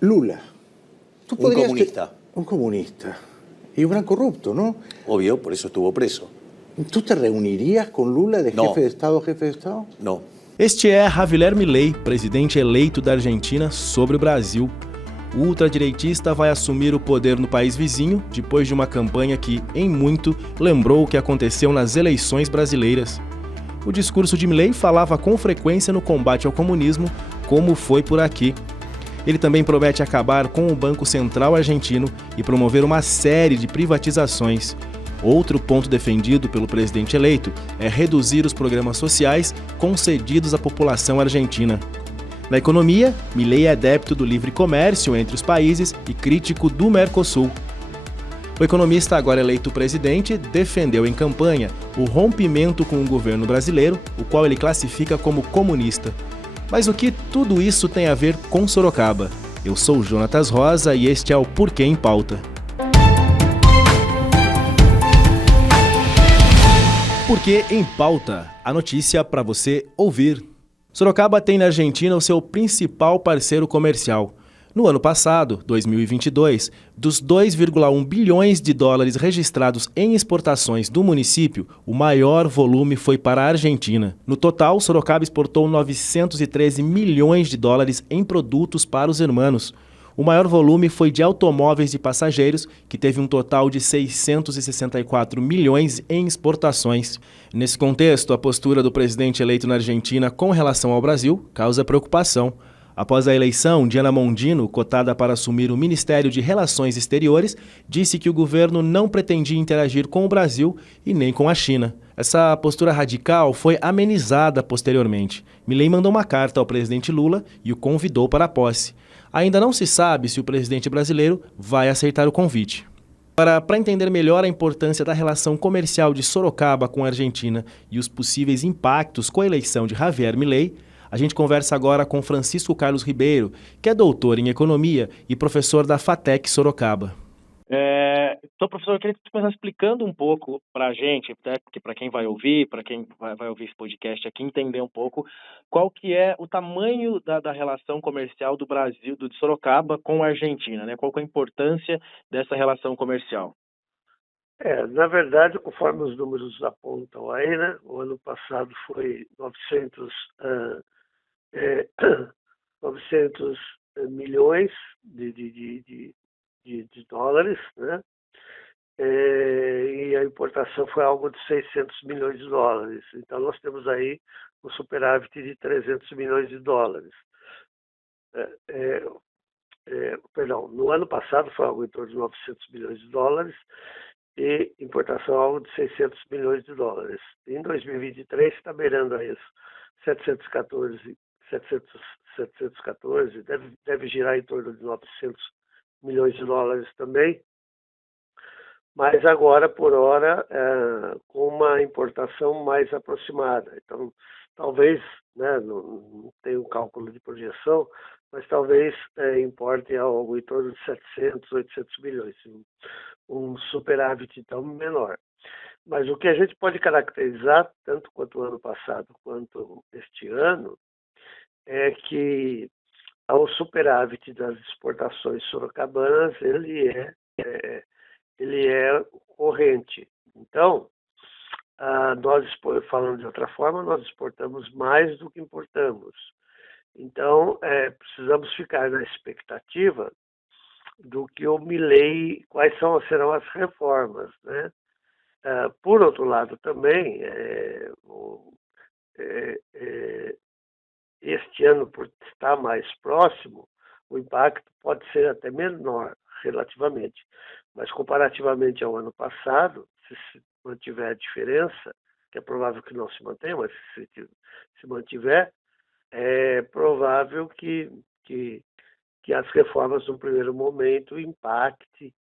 Lula. ¿Tú Un comunista. Un comunista. Y un gran corrupto, ¿no? Obvio, por eso estuvo preso. ¿Tú te reunirías con Lula de No. jefe de Estado a jefe de Estado? No. Este é Javier Milei, presidente eleito da Argentina sobre o Brasil. O ultradireitista vai assumir o poder no país vizinho depois de uma campanha que, em muito, lembrou o que aconteceu nas eleições brasileiras. O discurso de Milei falava com frequência no combate ao comunismo, como foi por aqui. Ele também promete acabar com o Banco Central argentino e promover uma série de privatizações. Outro ponto defendido pelo presidente eleito é reduzir os programas sociais concedidos à população argentina. Na economia, Milei é adepto do livre comércio entre os países e crítico do Mercosul. O economista, agora eleito presidente, defendeu em campanha o rompimento com o governo brasileiro, o qual ele classifica como comunista. Mas o que tudo isso tem a ver com Sorocaba? Eu sou Jonatas Rosa e este é o Porquê em Pauta. Porquê em Pauta, a notícia para você ouvir. Sorocaba tem na Argentina o seu principal parceiro comercial. No ano passado, 2022, dos 2,1 bilhões de dólares registrados em exportações do município, o maior volume foi para a Argentina. No total, Sorocaba exportou 913 milhões de dólares em produtos para os hermanos. O maior volume foi de automóveis de passageiros, que teve um total de 664 milhões em exportações. Nesse contexto, a postura do presidente eleito na Argentina com relação ao Brasil causa preocupação. Após a eleição, Diana Mondino, cotada para assumir o Ministério de Relações Exteriores, disse que o governo não pretendia interagir com o Brasil e nem com a China. Essa postura radical foi amenizada posteriormente. Milei mandou uma carta ao presidente Lula e o convidou para a posse. Ainda não se sabe se o presidente brasileiro vai aceitar o convite. Para entender melhor a importância da relação comercial de Sorocaba com a Argentina e os possíveis impactos com a eleição de Javier Milei, a gente conversa agora com Francisco Carlos Ribeiro, que é doutor em Economia e professor da FATEC Sorocaba. Então, professor, eu queria que você começasse explicando um pouco para a gente, até porque para quem vai ouvir, para quem vai ouvir esse podcast aqui, entender um pouco qual que é o tamanho da relação comercial do Brasil, de Sorocaba com a Argentina, né? Qual que é a importância dessa relação comercial? Na verdade, conforme os números apontam aí, né, o ano passado foi 900 milhões de dólares, né? E a importação foi algo de 600 milhões de dólares. Então, nós temos aí um superávit de 300 milhões de dólares. No ano passado foi algo em torno de 900 milhões de dólares e importação algo de 600 milhões de dólares. Em 2023 está beirando a isso, 714, deve girar em torno de 900 milhões de dólares também, mas agora, por hora, com uma importação mais aproximada. Então, talvez, né, não tem um cálculo de projeção, mas talvez importe algo em torno de 700, 800 milhões, um superávit então menor. Mas o que a gente pode caracterizar, tanto quanto o ano passado quanto este ano, é que o superávit das exportações sorocabanas ele é corrente. Então, nós, falando de outra forma, nós exportamos mais do que importamos. Então, precisamos ficar na expectativa do que o Milei, quais serão as reformas, né? Por outro lado, também, este ano, por estar mais próximo, o impacto pode ser até menor, relativamente. Mas, comparativamente ao ano passado, se mantiver a diferença, que é provável que não se mantenha, mas se mantiver, é provável que as reformas, no primeiro momento, impactem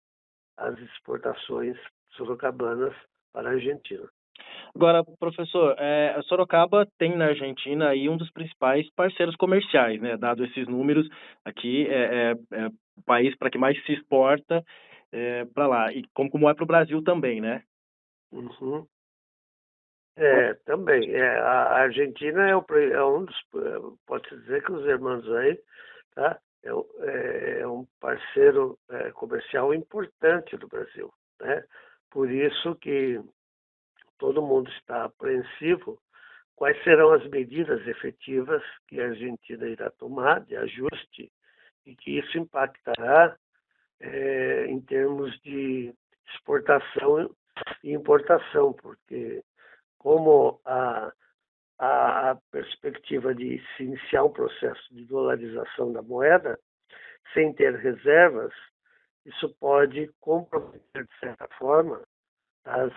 as exportações sorocabanas para a Argentina. Agora, professor, a Sorocaba tem na Argentina aí um dos principais parceiros comerciais, né? Dado esses números, aqui é o país para que mais se exporta para lá, e como é para o Brasil também, né? Uhum. Também. A Argentina é um dos, pode-se dizer que os irmãos aí, tá? É parceiro comercial importante do Brasil, né? Por isso que todo mundo está apreensivo quais serão as medidas efetivas que a Argentina irá tomar de ajuste e que isso impactará em termos de exportação e importação, porque como a perspectiva de se iniciar um processo de dolarização da moeda sem ter reservas, isso pode comprometer, de certa forma, as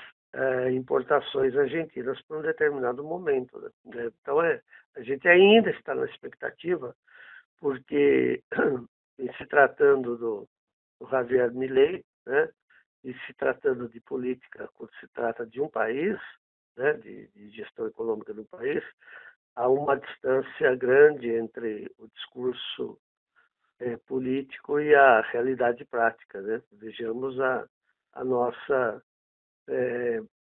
importações argentinas por um determinado momento, né? Então, a gente ainda está na expectativa, porque, em se tratando do Javier Milei, né, e se tratando de política, quando se trata de um país, né, de gestão econômica do país, há uma distância grande entre o discurso político e a realidade prática, né? Vejamos a nossa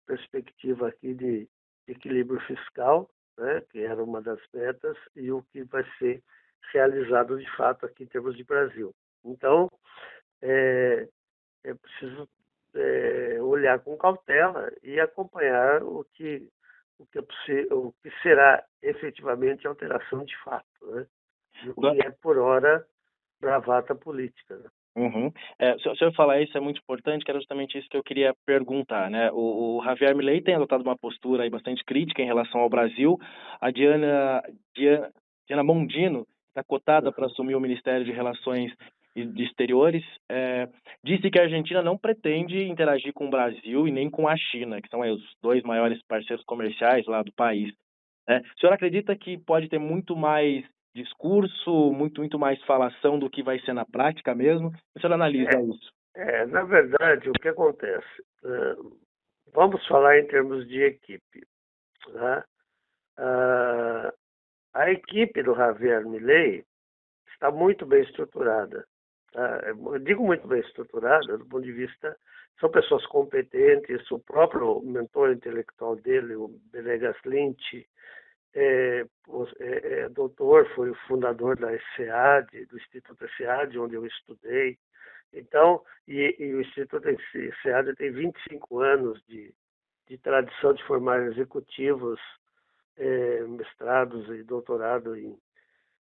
perspectiva aqui de equilíbrio fiscal, né, que era uma das metas, e o que vai ser realizado de fato aqui em termos de Brasil. Então, é preciso olhar com cautela e acompanhar o que será efetivamente alteração de fato, né? E o que é, por hora, bravata política, né? Uhum. O senhor falar isso é muito importante, que era justamente isso que eu queria perguntar, né? O Javier Milei tem adotado uma postura aí bastante crítica em relação ao Brasil. A Diana Mondino está cotada para assumir o Ministério de Relações Exteriores, disse que a Argentina não pretende interagir com o Brasil e nem com a China, que são aí os dois maiores parceiros comerciais lá do país. O senhor acredita que pode ter muito mais discurso, muito mais falação do que vai ser na prática mesmo? O senhor analisa isso? Na verdade, o que acontece? Vamos falar em termos de equipe, né? A equipe do Javier Milei está muito bem estruturada. Eu digo muito bem estruturada do ponto de vista, são pessoas competentes, o próprio mentor intelectual dele, o Benegas Lynch, doutor, foi o fundador da SEAD, do Instituto SEAD, onde eu estudei. Então, e o Instituto SEAD tem 25 anos de tradição de formar executivos, mestrados e doutorado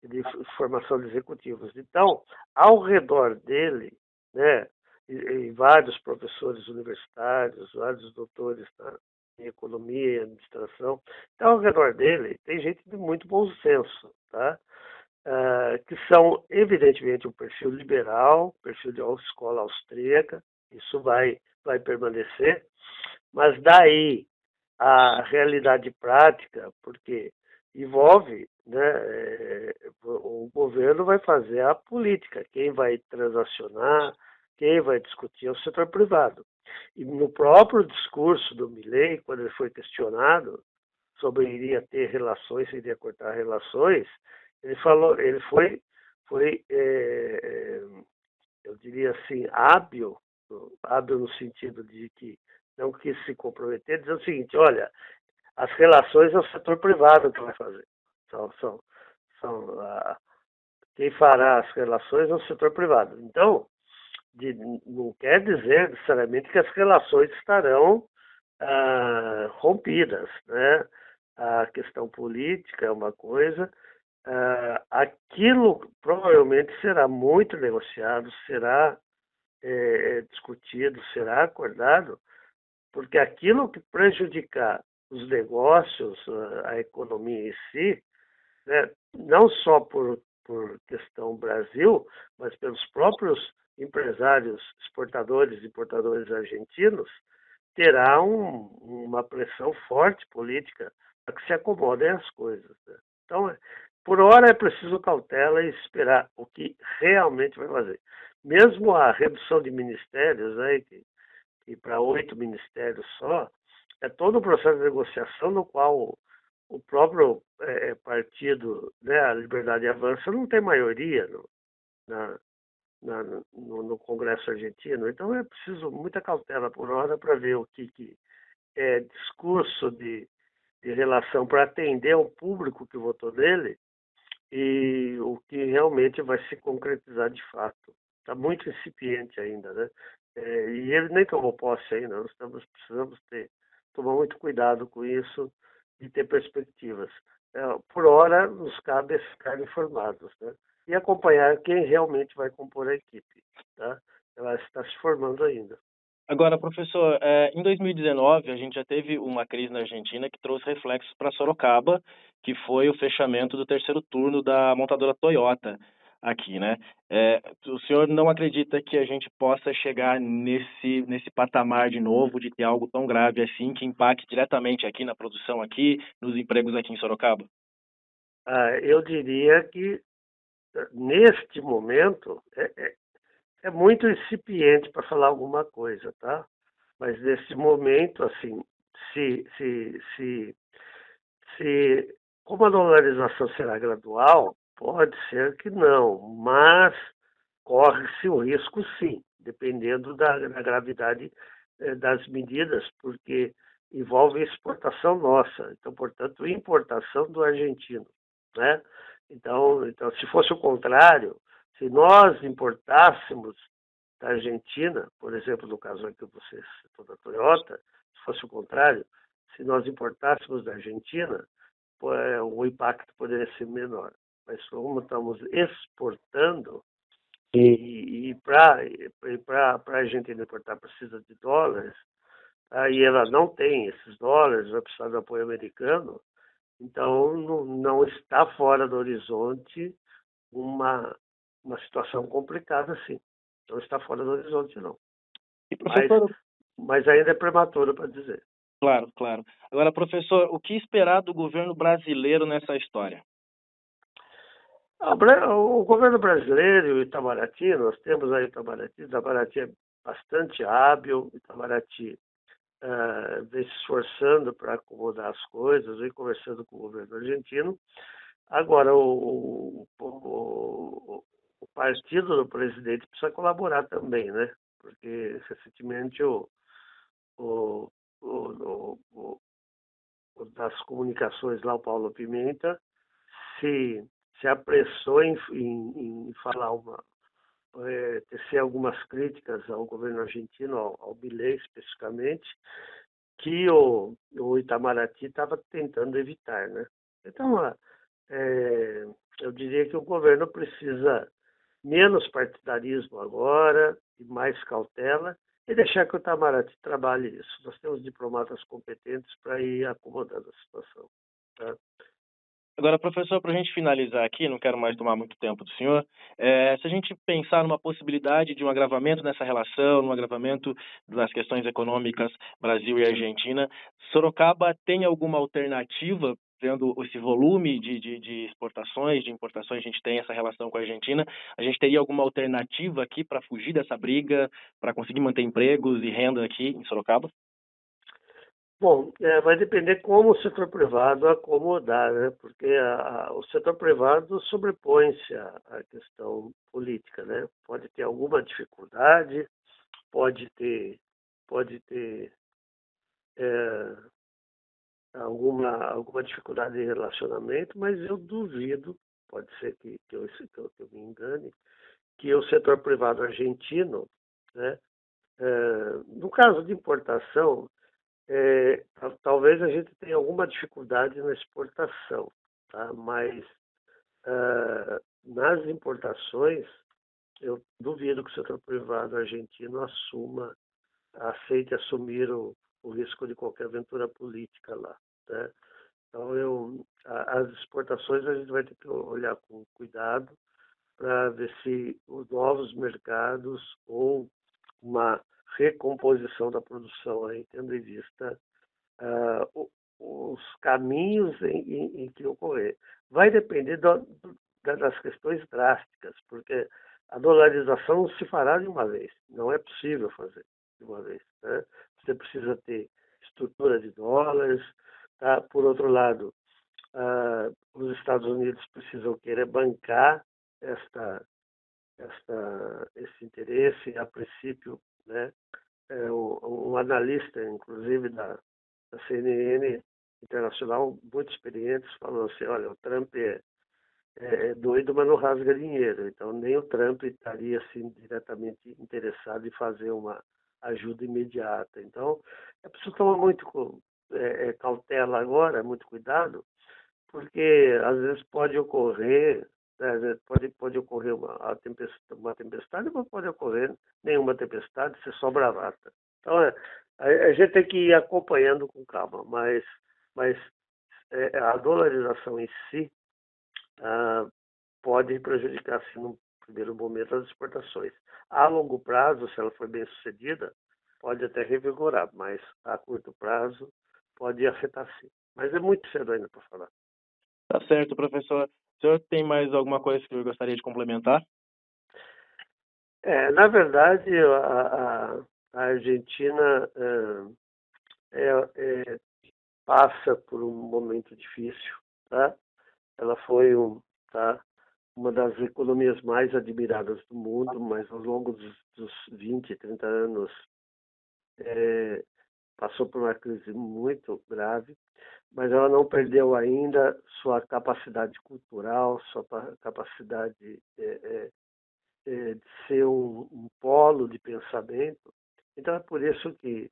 de formação de executivos. Então, ao redor dele, né, e vários professores universitários, vários doutores em economia e administração, então, ao redor dele tem gente de muito bom senso, tá? Que são, evidentemente, um perfil liberal, perfil de escola austríaca, isso vai permanecer, mas daí a realidade prática, porque envolve, né, o governo vai fazer a política, quem vai transacionar, quem vai discutir é o setor privado. E no próprio discurso do Milei, quando ele foi questionado sobre iria ter relações, iria cortar relações, ele foi eu diria assim, hábil no sentido de que não quis se comprometer, dizendo o seguinte: olha, as relações é o setor privado que vai fazer. Quem fará as relações é o setor privado. Então, não quer dizer necessariamente que as relações estarão rompidas, né? A questão política é uma coisa, aquilo provavelmente será muito negociado, será discutido, será acordado, porque aquilo que prejudicar os negócios, a economia em si, né, não só por questão Brasil, mas pelos próprios empresários exportadores e importadores argentinos, terá uma pressão forte política para que se acomodem as coisas, né? Então, por hora é preciso cautela e esperar o que realmente vai fazer. Mesmo a redução de ministérios, aí, que para 8 ministérios só, é todo um processo de negociação no qual o próprio partido, né, a Liberdade Avança, não tem maioria no Congresso argentino. Então é preciso muita cautela por hora para ver o que é discurso de relação para atender ao público que votou nele e o que realmente vai se concretizar de fato. está muito incipiente ainda, né? E ele nem tomou posse ainda, precisamos tomar muito cuidado com isso e ter perspectivas. Por hora, nos cabe ficar informados, né? E acompanhar quem realmente vai compor a equipe, tá? Ela está se formando ainda. Agora, professor, em 2019 a gente já teve uma crise na Argentina que trouxe reflexos para Sorocaba, que foi o fechamento do terceiro turno da montadora Toyota aqui, né? O senhor não acredita que a gente possa chegar nesse patamar de novo, de ter algo tão grave assim, que impacte diretamente aqui na produção aqui, nos empregos aqui em Sorocaba? Eu diria que, neste momento, é muito incipiente para falar alguma coisa, tá? Mas nesse momento, assim, se como a dolarização será gradual, pode ser que não, mas corre-se o risco sim, dependendo da gravidade das medidas, porque envolve exportação nossa, então, portanto, importação do argentino, né? Então, se fosse o contrário, se nós importássemos da Argentina, por exemplo, no caso aqui que você citou da Toyota, se fosse o contrário, se nós importássemos da Argentina, o impacto poderia ser menor. Mas como estamos exportando, e para a Argentina importar precisa de dólares, aí ela não tem esses dólares, vai precisar do apoio americano, então não está fora do horizonte uma situação complicada, sim. Não está fora do horizonte, não. E, professor, Mas ainda é prematuro para dizer. Claro, claro. Agora, professor, o que esperar do governo brasileiro nessa história? O governo brasileiro e o Itamaraty, nós temos aí Itamaraty é bastante hábil, Itamaraty vem se esforçando para acomodar as coisas, vem conversando com o governo argentino. Agora, o partido do presidente precisa colaborar também, né? Porque recentemente o das comunicações lá, o Paulo Pimenta, se apressou em falar tecer algumas críticas ao governo argentino, ao Milei especificamente, que o Itamaraty estava tentando evitar, né? Então, eu diria que o governo precisa menos partidarismo agora e mais cautela e deixar que o Itamaraty trabalhe isso. Nós temos diplomatas competentes para ir acomodando a situação. Tá? Agora, professor, para a gente finalizar aqui, não quero mais tomar muito tempo do senhor, se a gente pensar numa possibilidade de um agravamento nessa relação, um agravamento das questões econômicas Brasil e Argentina, Sorocaba tem alguma alternativa, vendo esse volume de exportações, de importações, a gente tem essa relação com a Argentina, a gente teria alguma alternativa aqui para fugir dessa briga, para conseguir manter empregos e renda aqui em Sorocaba? Bom, vai depender como o setor privado acomodar, né? Porque o setor privado sobrepõe-se à questão política, né? Pode ter alguma dificuldade, pode ter alguma dificuldade de relacionamento, mas eu duvido, pode ser que eu me engane, que o setor privado argentino, né? No caso de importação, talvez a gente tenha alguma dificuldade na exportação, tá? Mas nas importações, eu duvido que o setor privado argentino aceite assumir o risco de qualquer aventura política lá, né? Então, as exportações a gente vai ter que olhar com cuidado para ver se os novos mercados ou uma recomposição da produção, aí, tendo em vista os caminhos em que ocorrer. Vai depender das questões drásticas, porque a dolarização não se fará de uma vez, não é possível fazer de uma vez, né? Você precisa ter estrutura de dólares, tá? Por outro lado, os Estados Unidos precisam querer bancar esse interesse, a princípio, né? Um analista, inclusive, da CNN Internacional, muito experiente, falou assim, olha, o Trump é doido, mas não rasga dinheiro. Então, nem o Trump estaria assim, diretamente interessado em fazer uma ajuda imediata. Então, é preciso tomar muito cautela agora, muito cuidado, porque às vezes pode ocorrer, né, pode ocorrer uma tempestade, mas pode ocorrer nenhuma tempestade, você só bravata. Então, a gente tem que ir acompanhando com calma, mas a dolarização em si pode prejudicar, sim, no primeiro momento, as exportações. A longo prazo, se ela for bem sucedida, pode até revigorar, mas a curto prazo pode afetar, sim. Mas é muito cedo ainda para falar. Tá certo, professor. O senhor tem mais alguma coisa que eu gostaria de complementar? Na verdade, a Argentina passa por um momento difícil, tá? Ela foi uma das economias mais admiradas do mundo, mas ao longo dos 20, 30 anos passou por uma crise muito grave, mas ela não perdeu ainda sua capacidade cultural, sua capacidade de ser um polo de pensamento. Então é por isso que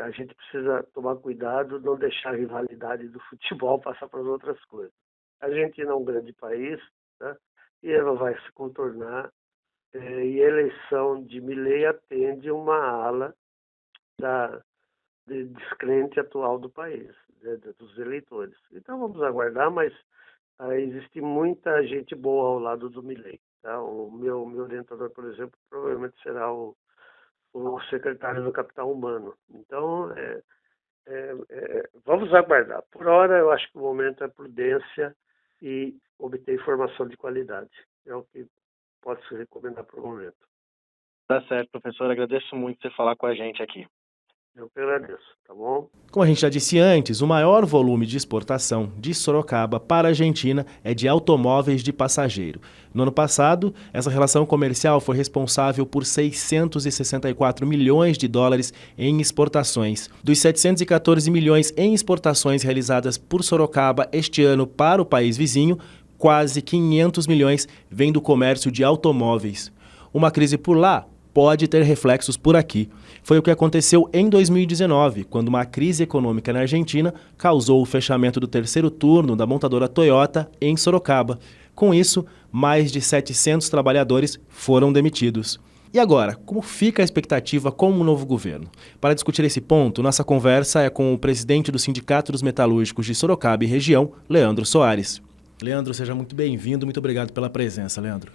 a gente precisa tomar cuidado, não deixar a rivalidade do futebol passar para as outras coisas. A Argentina é um grande país, né? E ela vai se contornar, e a eleição de Milei atende uma ala descrente atual do país, né, dos eleitores. Então vamos aguardar, mas existe muita gente boa ao lado do Milei. Tá? O meu orientador, por exemplo, provavelmente será o secretário do Capital Humano. Então, vamos aguardar. Por hora, eu acho que o momento é prudência e obter informação de qualidade. É o que pode se recomendar por o momento. Tá certo, professor. Agradeço muito você falar com a gente aqui. Eu que agradeço, tá bom? Como a gente já disse antes, o maior volume de exportação de Sorocaba para a Argentina é de automóveis de passageiro. No ano passado, essa relação comercial foi responsável por 664 milhões de dólares em exportações. Dos 714 milhões em exportações realizadas por Sorocaba este ano para o país vizinho, quase 500 milhões vêm do comércio de automóveis. Uma crise por lá pode ter reflexos por aqui. Foi o que aconteceu em 2019, quando uma crise econômica na Argentina causou o fechamento do terceiro turno da montadora Toyota em Sorocaba. Com isso, mais de 700 trabalhadores foram demitidos. E agora, como fica a expectativa com o novo governo? Para discutir esse ponto, nossa conversa é com o presidente do Sindicato dos Metalúrgicos de Sorocaba e região, Leandro Soares. Leandro, seja muito bem-vindo. Muito obrigado pela presença, Leandro.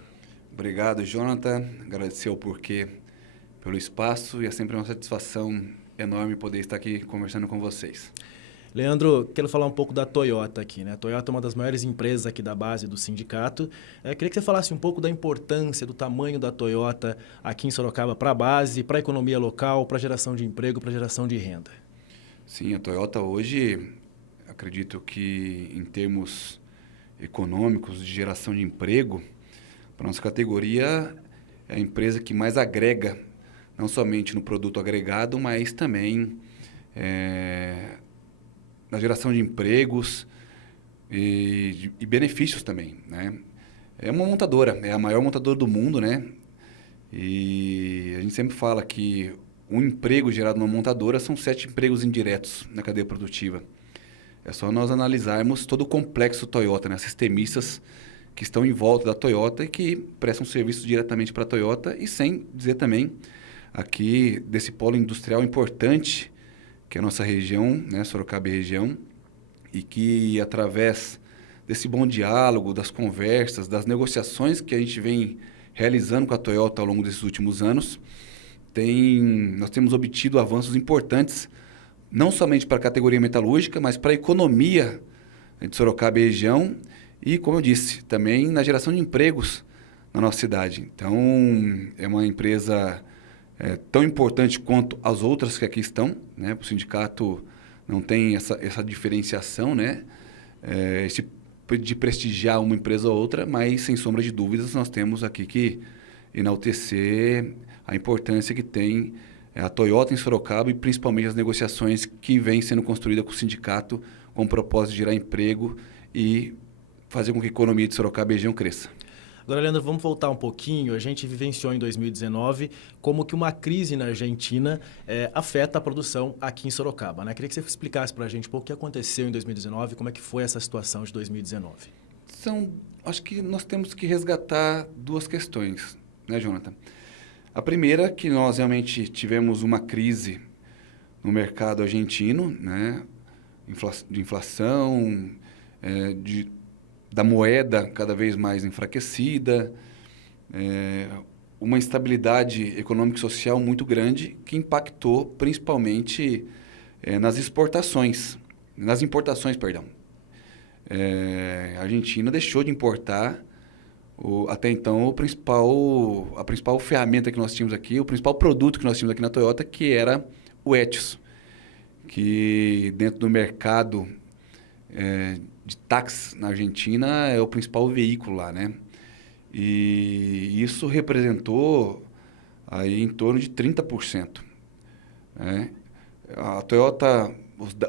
Obrigado, Jonathan. Agradecer o porquê pelo espaço e é sempre uma satisfação enorme poder estar aqui conversando com vocês. Leandro, quero falar um pouco da Toyota aqui, né? A Toyota é uma das maiores empresas aqui da base do sindicato. Queria que você falasse um pouco da importância, do tamanho da Toyota aqui em Sorocaba para a base, para a economia local, para a geração de emprego, para a geração de renda. Sim, a Toyota hoje, acredito que em termos econômicos de geração de emprego, para nossa categoria, é a empresa que mais agrega, não somente no produto agregado, mas também na geração de empregos e benefícios também, né? É uma montadora, é a maior montadora do mundo, né? E a gente sempre fala que um emprego gerado numa montadora são 7 empregos indiretos na cadeia produtiva. É só nós analisarmos todo o complexo Toyota, né? Sistemistas que estão em volta da Toyota e que prestam serviço diretamente para a Toyota, e sem dizer também aqui desse polo industrial importante, que é a nossa região, né, Sorocaba e região, e que através desse bom diálogo, das conversas, das negociações que a gente vem realizando com a Toyota ao longo desses últimos anos, nós temos obtido avanços importantes, não somente para a categoria metalúrgica, mas para a economia de Sorocaba e região, e, como eu disse, também na geração de empregos na nossa cidade. Então, é uma empresa tão importante quanto as outras que aqui estão, né? O sindicato não tem essa diferenciação, né? De prestigiar uma empresa ou outra, mas, sem sombra de dúvidas, nós temos aqui que enaltecer a importância que tem a Toyota em Sorocaba e, principalmente, as negociações que vêm sendo construídas com o sindicato com o propósito de gerar emprego e fazer com que a economia de Sorocaba e região cresça. Agora, Leandro, vamos voltar um pouquinho. A gente vivenciou em 2019 como que uma crise na Argentina afeta a produção aqui em Sorocaba, né? Queria que você explicasse para a gente um pouco o que aconteceu em 2019, como é que foi essa situação de 2019. Acho que nós temos que resgatar duas questões, né, Jonathan? A primeira, que nós realmente tivemos uma crise no mercado argentino, né? De inflação, da moeda cada vez mais enfraquecida, uma instabilidade econômica e social muito grande que impactou principalmente nas importações, perdão. A Argentina deixou de importar até então a principal ferramenta que nós tínhamos aqui, o principal produto que nós tínhamos aqui na Toyota, que era o Etios, que dentro do mercado de táxis na Argentina é o principal veículo lá, né? E isso representou aí em torno de 30%. Né? A Toyota,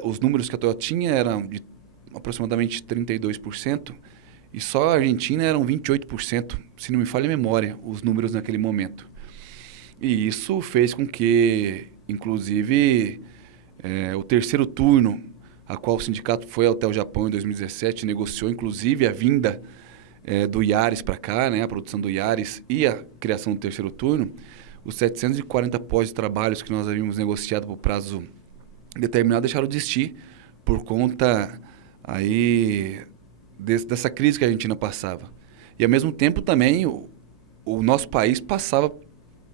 os números que a Toyota tinha eram de aproximadamente 32%, e só a Argentina eram 28%, se não me falha a memória, os números naquele momento. E isso fez com que, inclusive, o terceiro turno, a qual o sindicato foi até o Japão em 2017, negociou inclusive a vinda do Yaris para cá, né, a produção do Yaris e a criação do terceiro turno, os 740 postos de trabalhos que nós havíamos negociado por prazo determinado deixaram de existir por conta aí dessa crise que a Argentina passava. E, ao mesmo tempo, também o nosso país passava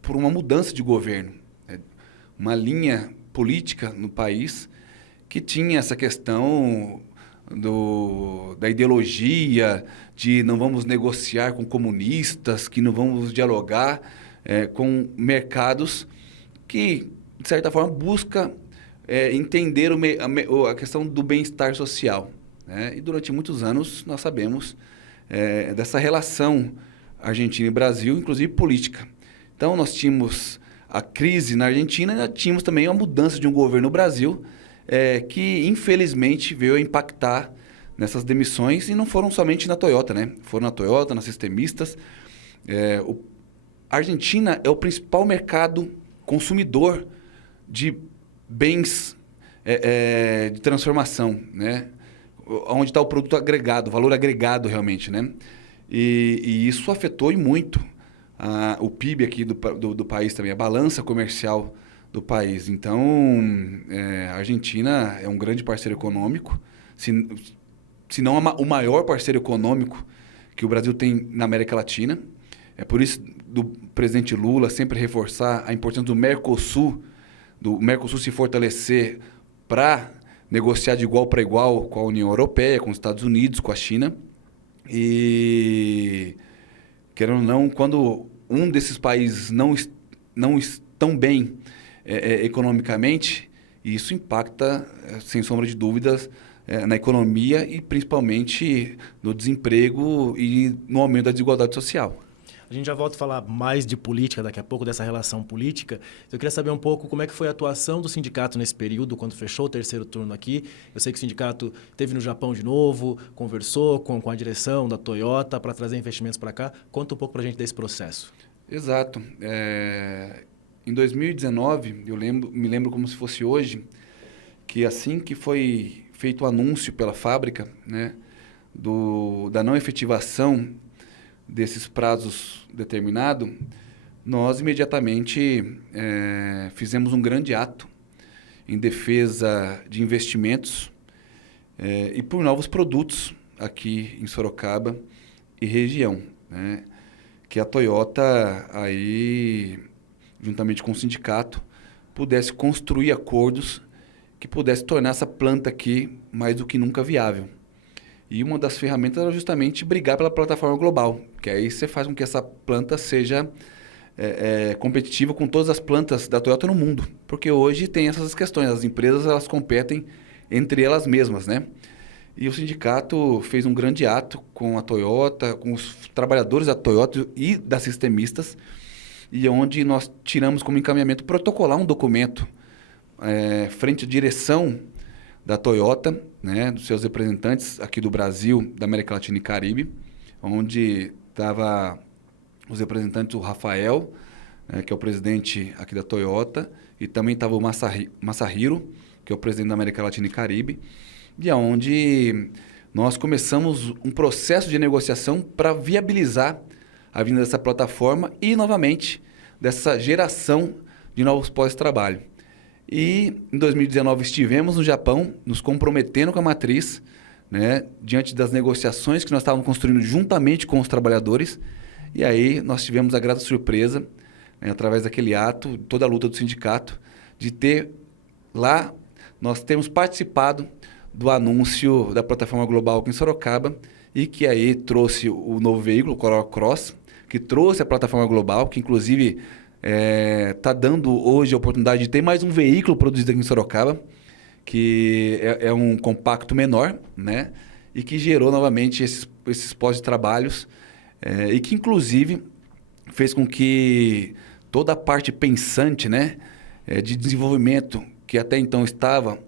por uma mudança de governo, né? Uma linha política no país que tinha essa questão da ideologia, de não vamos negociar com comunistas, que não vamos dialogar com mercados que, de certa forma, busca entender a questão do bem-estar social. Né? E durante muitos anos nós sabemos dessa relação Argentina e Brasil, inclusive política. Então nós tínhamos a crise na Argentina e nós tínhamos também a mudança de um governo no Brasil que infelizmente veio a impactar nessas demissões, e não foram somente na Toyota, né? Foram na Toyota, nas Sistemistas. A Argentina é o principal mercado consumidor de bens de transformação, né? Onde está o produto agregado, o valor agregado realmente, né? E isso afetou e muito o PIB aqui do país também, a balança comercial do país. Então, a Argentina é um grande parceiro econômico, se não o maior parceiro econômico que o Brasil tem na América Latina. É por isso do presidente Lula sempre reforçar a importância do Mercosul se fortalecer para negociar de igual para igual com a União Europeia, com os Estados Unidos, com a China. E, querendo ou não, quando um desses países não estão bem economicamente, isso impacta, sem sombra de dúvidas, na economia e principalmente no desemprego e no aumento da desigualdade social. A gente já volta a falar mais de política daqui a pouco, dessa relação política. Eu queria saber um pouco como é que foi a atuação do sindicato nesse período, quando fechou o terceiro turno aqui. Eu sei que o sindicato esteve no Japão de novo, conversou com a direção da Toyota para trazer investimentos para cá. Conta um pouco para a gente desse processo. Exato. Em 2019, me lembro como se fosse hoje, que assim que foi feito o anúncio pela fábrica, né, da não efetivação desses prazos determinados, nós imediatamente fizemos um grande ato em defesa de investimentos e por novos produtos aqui em Sorocaba e região, né? Que a Toyota, aí, juntamente com o sindicato, pudesse construir acordos que pudesse tornar essa planta aqui mais do que nunca viável. E uma das ferramentas era justamente brigar pela plataforma global, que aí você faz com que essa planta seja competitiva com todas as plantas da Toyota no mundo. Porque hoje tem essas questões, as empresas elas competem entre elas mesmas, né? E o sindicato fez um grande ato com a Toyota, com os trabalhadores da Toyota e das Sistemistas, e onde nós tiramos como encaminhamento protocolar um documento frente à direção da Toyota, né, dos seus representantes aqui do Brasil, da América Latina e Caribe, onde estava os representantes, o Rafael, que é o presidente aqui da Toyota, e também estava o Masahiro, que é o presidente da América Latina e Caribe, e onde nós começamos um processo de negociação para viabilizar a vinda dessa plataforma e, novamente, dessa geração de novos postos de trabalho. E em 2019 estivemos no Japão, nos comprometendo com a matriz, né, diante das negociações que nós estávamos construindo juntamente com os trabalhadores. E aí nós tivemos a grata surpresa, né, através daquele ato, toda a luta do sindicato, de ter lá, nós temos participado do anúncio da plataforma global aqui em Sorocaba, e que aí trouxe o novo veículo, o Corolla Cross, que trouxe a plataforma global, que inclusive está dando hoje a oportunidade de ter mais um veículo produzido aqui em Sorocaba, que é um compacto menor, né? E que gerou novamente esses pós-trabalhos, e que inclusive fez com que toda a parte pensante, né, de desenvolvimento que até então estavam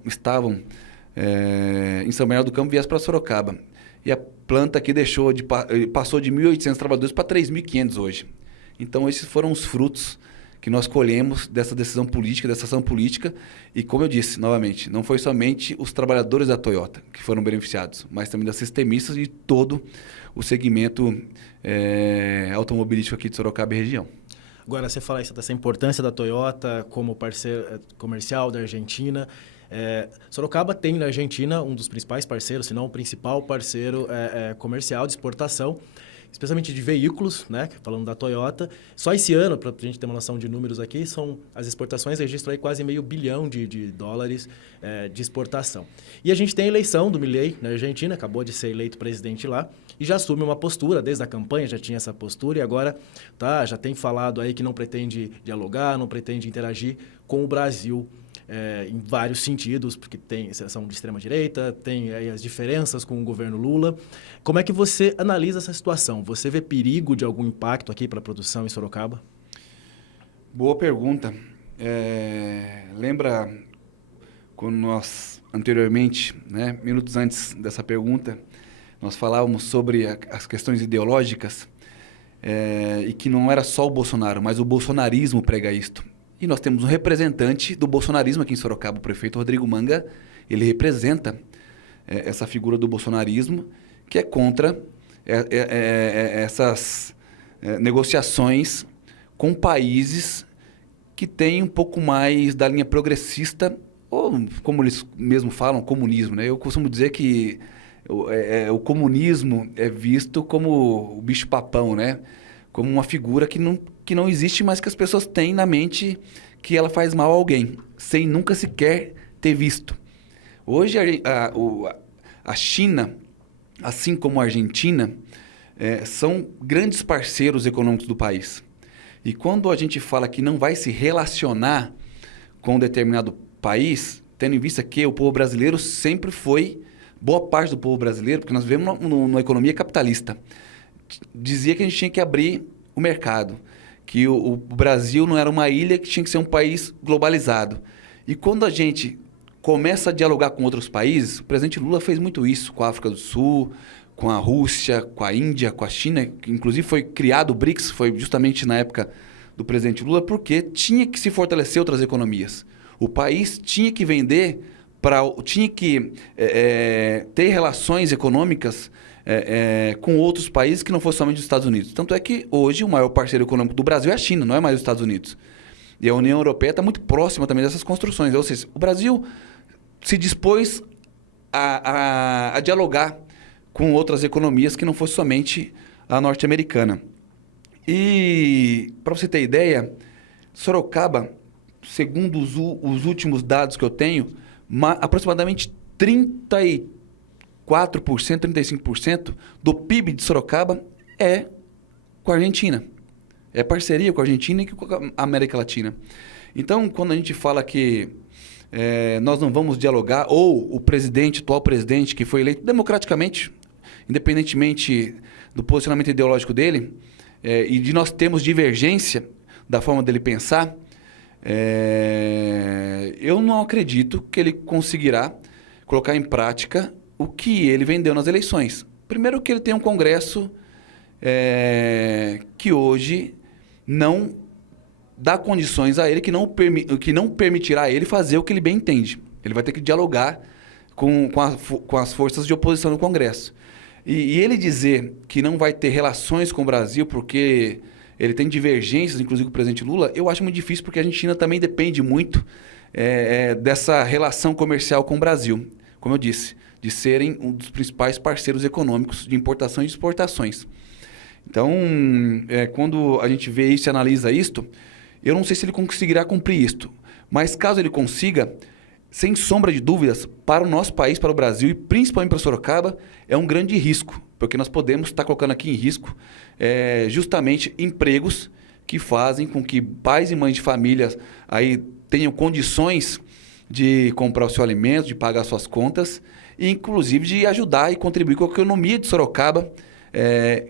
em São Bernardo do Campo viesse para Sorocaba. E a planta aqui passou de 1.800 trabalhadores para 3.500 hoje. Então, esses foram os frutos que nós colhemos dessa decisão política, dessa ação política. E, como eu disse, novamente, não foi somente os trabalhadores da Toyota que foram beneficiados, mas também das sistemistas e todo o segmento automobilístico aqui de Sorocaba e região. Agora, você fala isso dessa importância da Toyota como parceiro comercial da Argentina. Sorocaba tem na Argentina um dos principais parceiros, se não o principal parceiro comercial de exportação, especialmente de veículos, né? Falando da Toyota. Só esse ano, para a gente ter uma noção de números aqui, as exportações registram aí quase $500 bilhão de dólares de exportação. E a gente tem a eleição do Milei na Argentina, acabou de ser eleito presidente lá, e já assume uma postura, desde a campanha já tinha essa postura, e agora já tem falado aí que não pretende dialogar, não pretende interagir com o Brasil, em vários sentidos, porque são de extrema-direita, tem aí as diferenças com o governo Lula. Como é que você analisa essa situação? Você vê perigo de algum impacto aqui para a produção em Sorocaba? Boa pergunta. Lembra quando nós, anteriormente, né, minutos antes dessa pergunta, nós falávamos sobre as questões ideológicas, e que não era só o Bolsonaro, mas o bolsonarismo prega isto. E nós temos um representante do bolsonarismo aqui em Sorocaba, o prefeito Rodrigo Manga. Ele representa essa figura do bolsonarismo, que é contra essas negociações com países que têm um pouco mais da linha progressista, ou como eles mesmo falam, comunismo, né? Eu costumo dizer que o comunismo é visto como o bicho-papão, né? Como uma figura que não existe, mas que as pessoas têm na mente que ela faz mal a alguém, sem nunca sequer ter visto. Hoje, a China, assim como a Argentina, são grandes parceiros econômicos do país. E quando a gente fala que não vai se relacionar com um determinado país, tendo em vista que o povo brasileiro sempre foi, boa parte do povo brasileiro, porque nós vivemos numa economia capitalista, dizia que a gente tinha que abrir o mercado, que o Brasil não era uma ilha, que tinha que ser um país globalizado. E quando a gente começa a dialogar com outros países, o presidente Lula fez muito isso com a África do Sul, com a Rússia, com a Índia, com a China, que inclusive foi criado o BRICS, foi justamente na época do presidente Lula, porque tinha que se fortalecer outras economias. O país tinha que vender, tinha que ter relações econômicas com outros países que não fossem somente os Estados Unidos. Tanto é que hoje o maior parceiro econômico do Brasil é a China, não é mais os Estados Unidos. E a União Europeia está muito próxima também dessas construções. Ou seja, o Brasil se dispôs a dialogar com outras economias que não fosse somente a norte-americana. E, para você ter ideia, Sorocaba, segundo os últimos dados que eu tenho, aproximadamente 34%, 35% do PIB de Sorocaba é com a Argentina. É parceria com a Argentina e com a América Latina. Então, quando a gente fala que nós não vamos dialogar, ou o atual presidente, que foi eleito democraticamente, independentemente do posicionamento ideológico dele, e de nós termos divergência da forma dele pensar, eu não acredito que ele conseguirá colocar em prática o que ele vendeu nas eleições. Primeiro que ele tem um Congresso que hoje não dá condições a ele, que não permitirá a ele fazer o que ele bem entende. Ele vai ter que dialogar com as forças de oposição no Congresso. E ele dizer que não vai ter relações com o Brasil porque ele tem divergências, inclusive com o presidente Lula, eu acho muito difícil, porque a Argentina também depende muito dessa relação comercial com o Brasil, como eu disse, de serem um dos principais parceiros econômicos de importação e de exportações. Então, quando a gente vê isso e analisa isto, eu não sei se ele conseguirá cumprir isto, mas caso ele consiga, sem sombra de dúvidas, para o nosso país, para o Brasil e principalmente para Sorocaba, é um grande risco, porque nós podemos estar colocando aqui em risco justamente empregos que fazem com que pais e mães de famílias aí tenham condições de comprar o seu alimento, de pagar suas contas e inclusive de ajudar e contribuir com a economia de Sorocaba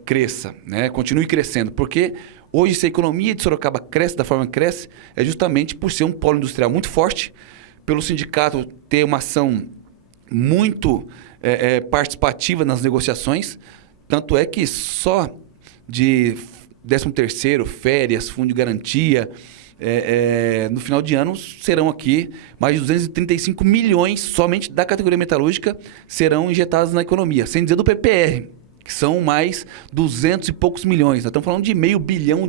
cresça, né? Continue crescendo, porque hoje se a economia de Sorocaba cresce da forma que cresce, é justamente por ser um polo industrial muito forte, pelo sindicato ter uma ação muito participativa nas negociações, tanto é que só de 13º, férias, fundo de garantia, no final de ano serão aqui mais de 235 milhões somente da categoria metalúrgica serão injetados na economia, sem dizer do PPR, que são mais 200 e poucos milhões. Nós estamos falando de R$500 bilhão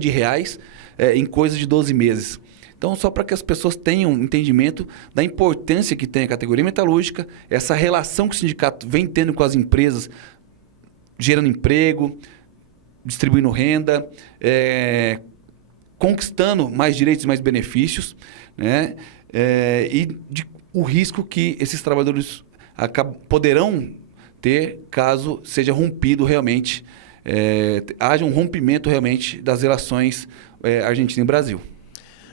em coisa de 12 meses. Então, só para que as pessoas tenham entendimento da importância que tem a categoria metalúrgica, essa relação que o sindicato vem tendo com as empresas, gerando emprego, distribuindo renda, conquistando mais direitos e mais benefícios, né? O risco que esses trabalhadores poderão ter caso seja rompido realmente, haja um rompimento realmente das relações Argentina e Brasil.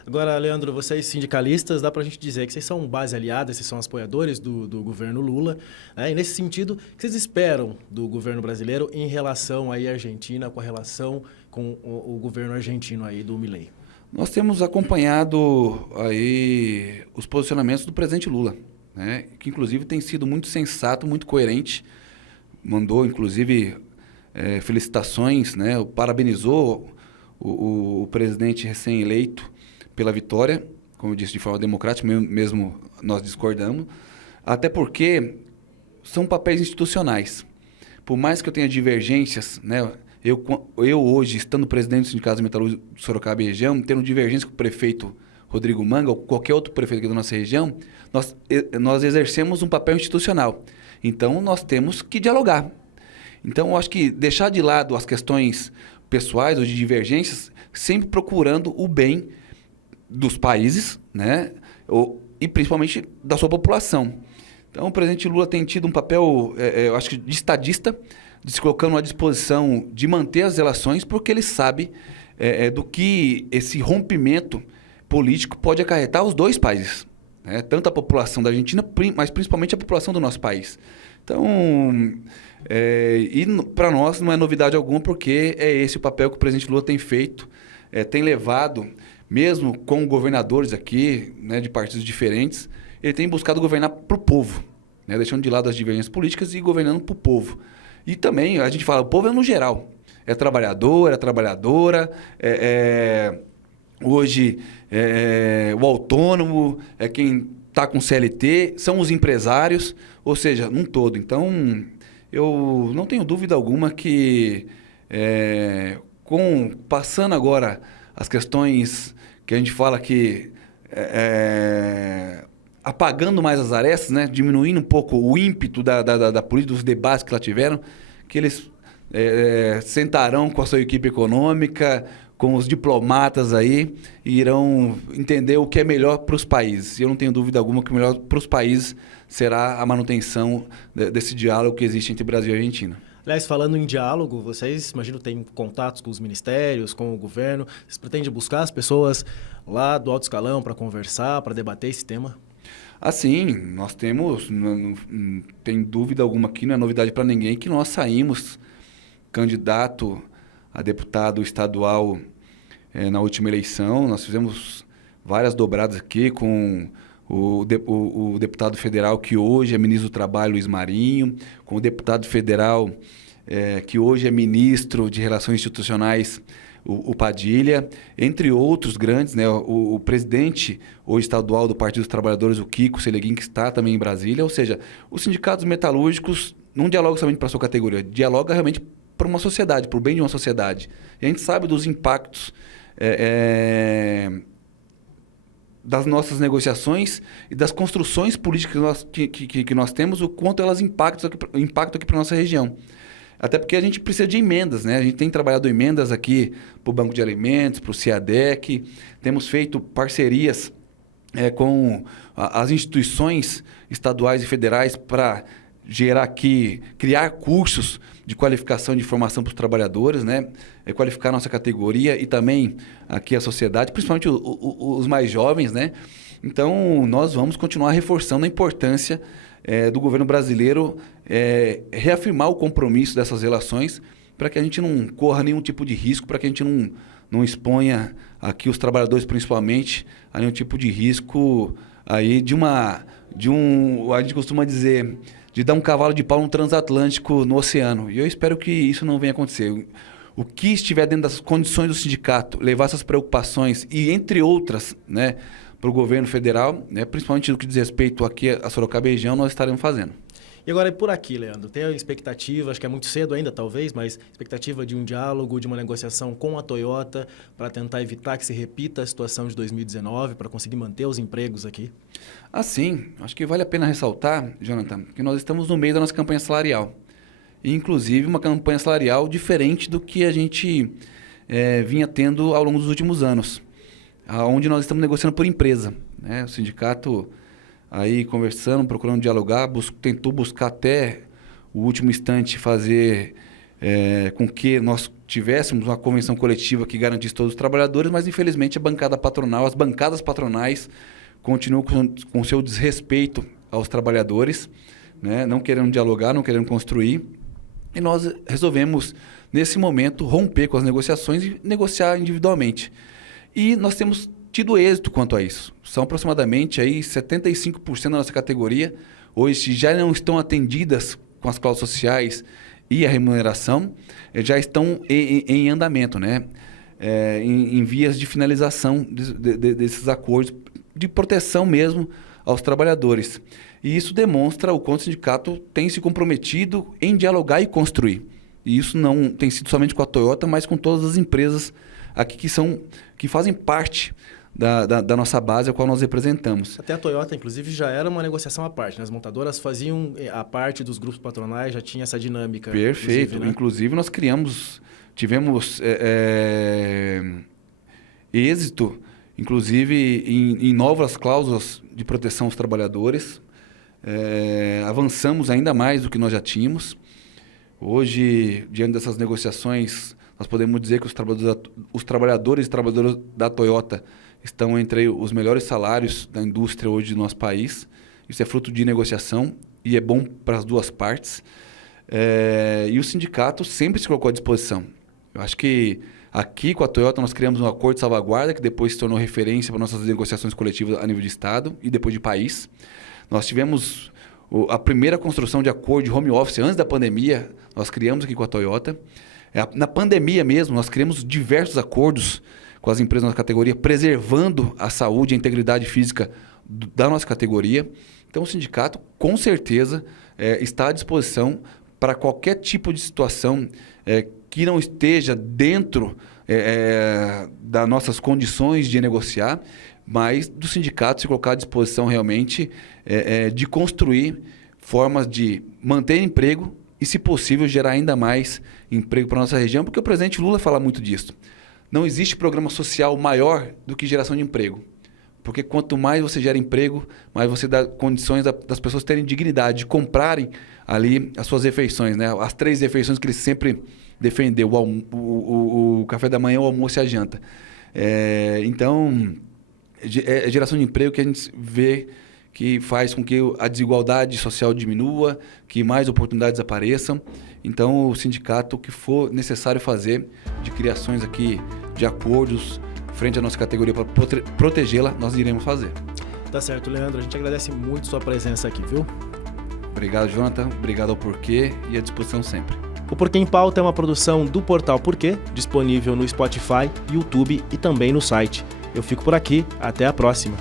Agora, Leandro, vocês sindicalistas, dá para a gente dizer que vocês são base aliada, vocês são apoiadores do governo Lula, né? E nesse sentido, o que vocês esperam do governo brasileiro em relação aí à Argentina, com a relação com o governo argentino aí do Milei? Nós temos acompanhado aí os posicionamentos do presidente Lula, né? Que inclusive tem sido muito sensato, muito coerente, mandou inclusive felicitações, né? Parabenizou o presidente recém-eleito pela vitória, como eu disse, de forma democrática, mesmo nós discordamos, até porque são papéis institucionais. Por mais que eu tenha divergências, né, eu hoje, estando presidente do Sindicato Metalúrgico de Sorocaba e região, tendo divergência com o prefeito Rodrigo Manga, ou qualquer outro prefeito aqui da nossa região, nós exercemos um papel institucional. Então, nós temos que dialogar. Então, eu acho que deixar de lado as questões pessoais ou de divergências, sempre procurando o bem dos países, né? E principalmente da sua população. Então, o presidente Lula tem tido um papel, eu acho que de estadista, de se colocando à disposição de manter as relações, porque ele sabe do que esse rompimento político pode acarretar aos dois países, né? Tanto a população da Argentina, mas principalmente a população do nosso país. Então, e para nós não é novidade alguma, porque é esse o papel que o presidente Lula tem feito, tem levado, mesmo com governadores aqui, né, de partidos diferentes, ele tem buscado governar para o povo, né, deixando de lado as divergências políticas e governando para o povo. E também, a gente fala, o povo é no geral. É trabalhador, é trabalhadora, hoje o autônomo, é quem está com CLT, são os empresários, ou seja, num todo. Então, eu não tenho dúvida alguma que, passando agora as questões que a gente fala que apagando mais as arestas, né, diminuindo um pouco o ímpeto da política, dos debates que lá tiveram, que eles sentarão com a sua equipe econômica, com os diplomatas aí, e irão entender o que é melhor para os países. E eu não tenho dúvida alguma que o melhor para os países será a manutenção desse diálogo que existe entre Brasil e Argentina. Aliás, falando em diálogo, vocês, imagino, têm contatos com os ministérios, com o governo. Vocês pretendem buscar as pessoas lá do alto escalão para conversar, para debater esse tema? Assim, nós temos, não tem dúvida alguma aqui, não é novidade para ninguém, que nós saímos candidato a deputado estadual na última eleição. Nós fizemos várias dobradas aqui com o deputado federal que hoje é ministro do Trabalho, Luiz Marinho, com o deputado federal que hoje é ministro de Relações Institucionais, o Padilha, entre outros grandes, né? O presidente hoje estadual do Partido dos Trabalhadores, o Kiko Seleguin, que está também em Brasília. Ou seja, os sindicatos metalúrgicos não dialogam somente para a sua categoria, dialoga realmente para uma sociedade, para o bem de uma sociedade. E a gente sabe dos impactos das nossas negociações e das construções políticas que nós temos, o quanto elas impactam aqui para a nossa região. Até porque a gente precisa de emendas, né? A gente tem trabalhado emendas aqui para o Banco de Alimentos, para o CIADEC, temos feito parcerias com as instituições estaduais e federais para criar cursos de qualificação de formação para os trabalhadores, né? Qualificar a nossa categoria e também aqui a sociedade, principalmente os mais jovens, né? Então, nós vamos continuar reforçando a importância do governo brasileiro reafirmar o compromisso dessas relações para que a gente não corra nenhum tipo de risco, para que a gente não exponha aqui os trabalhadores, principalmente, a nenhum tipo de risco aí a gente costuma dizer, de dar um cavalo de pau no transatlântico no oceano. E eu espero que isso não venha acontecer. O que estiver dentro das condições do sindicato, levar essas preocupações e, entre outras, né, para o governo federal, né, principalmente no que diz respeito aqui a Sorocaba e região, nós estaremos fazendo. E agora, por aqui, Leandro, tem a expectativa, acho que é muito cedo ainda, talvez, mas expectativa de um diálogo, de uma negociação com a Toyota para tentar evitar que se repita a situação de 2019, para conseguir manter os empregos aqui? Sim. Acho que vale a pena ressaltar, Jonathan, que nós estamos no meio da nossa campanha salarial. E, inclusive, uma campanha salarial diferente do que a gente vinha tendo ao longo dos últimos anos, onde nós estamos negociando por empresa, né? O sindicato aí conversando, procurando dialogar, tentou buscar até o último instante fazer com que nós tivéssemos uma convenção coletiva que garantisse todos os trabalhadores, mas infelizmente as bancadas patronais continuam com seu desrespeito aos trabalhadores, né? Não querendo dialogar, não querendo construir. E nós resolvemos, nesse momento, romper com as negociações e negociar individualmente. E nós temos tido êxito quanto a isso. São aproximadamente aí 75% da nossa categoria hoje já não estão atendidas com as cláusulas sociais e a remuneração, já estão em andamento, né? Em vias de finalização desses acordos de proteção mesmo aos trabalhadores. E isso demonstra o quanto o sindicato tem se comprometido em dialogar e construir. E isso não tem sido somente com a Toyota, mas com todas as empresas aqui que fazem parte da nossa base, a qual nós representamos. Até a Toyota, inclusive, já era uma negociação à parte, né? As montadoras faziam a parte dos grupos patronais, já tinha essa dinâmica. Perfeito. Inclusive, nós tivemos êxito, inclusive, em novas cláusulas de proteção aos trabalhadores. Avançamos ainda mais do que nós já tínhamos. Hoje, diante dessas negociações, nós podemos dizer que os trabalhadores e trabalhadoras da Toyota estão entre os melhores salários da indústria hoje do nosso país. Isso é fruto de negociação e é bom para as duas partes. E o sindicato sempre se colocou à disposição. Eu acho que aqui com a Toyota nós criamos um acordo de salvaguarda que depois se tornou referência para nossas negociações coletivas a nível de Estado e depois de país. Nós tivemos a primeira construção de acordo de home office antes da pandemia, nós criamos aqui com a Toyota. Na pandemia mesmo, nós criamos diversos acordos com as empresas da nossa categoria, preservando a saúde e a integridade física da nossa categoria. Então, o sindicato, com certeza, está à disposição para qualquer tipo de situação que não esteja dentro das nossas condições de negociar, mas do sindicato se colocar à disposição realmente de construir formas de manter emprego e, se possível, gerar ainda mais emprego para a nossa região, porque o presidente Lula fala muito disso. Não existe programa social maior do que geração de emprego. Porque quanto mais você gera emprego, mais você dá condições das pessoas terem dignidade, de comprarem ali as suas refeições, né? As 3 refeições que ele sempre defendeu, o café da manhã, o almoço e a janta. Então, é geração de emprego que a gente vê que faz com que a desigualdade social diminua, que mais oportunidades apareçam. Então, o sindicato, o que for necessário fazer de criações aqui, de acordos frente à nossa categoria para protegê-la, nós iremos fazer. Tá certo, Leandro. A gente agradece muito sua presença aqui, viu? Obrigado, Jonathan. Obrigado ao Porquê e à disposição sempre. O Porquê em Pauta é uma produção do Portal Porquê, disponível no Spotify, YouTube e também no site. Eu fico por aqui. Até a próxima.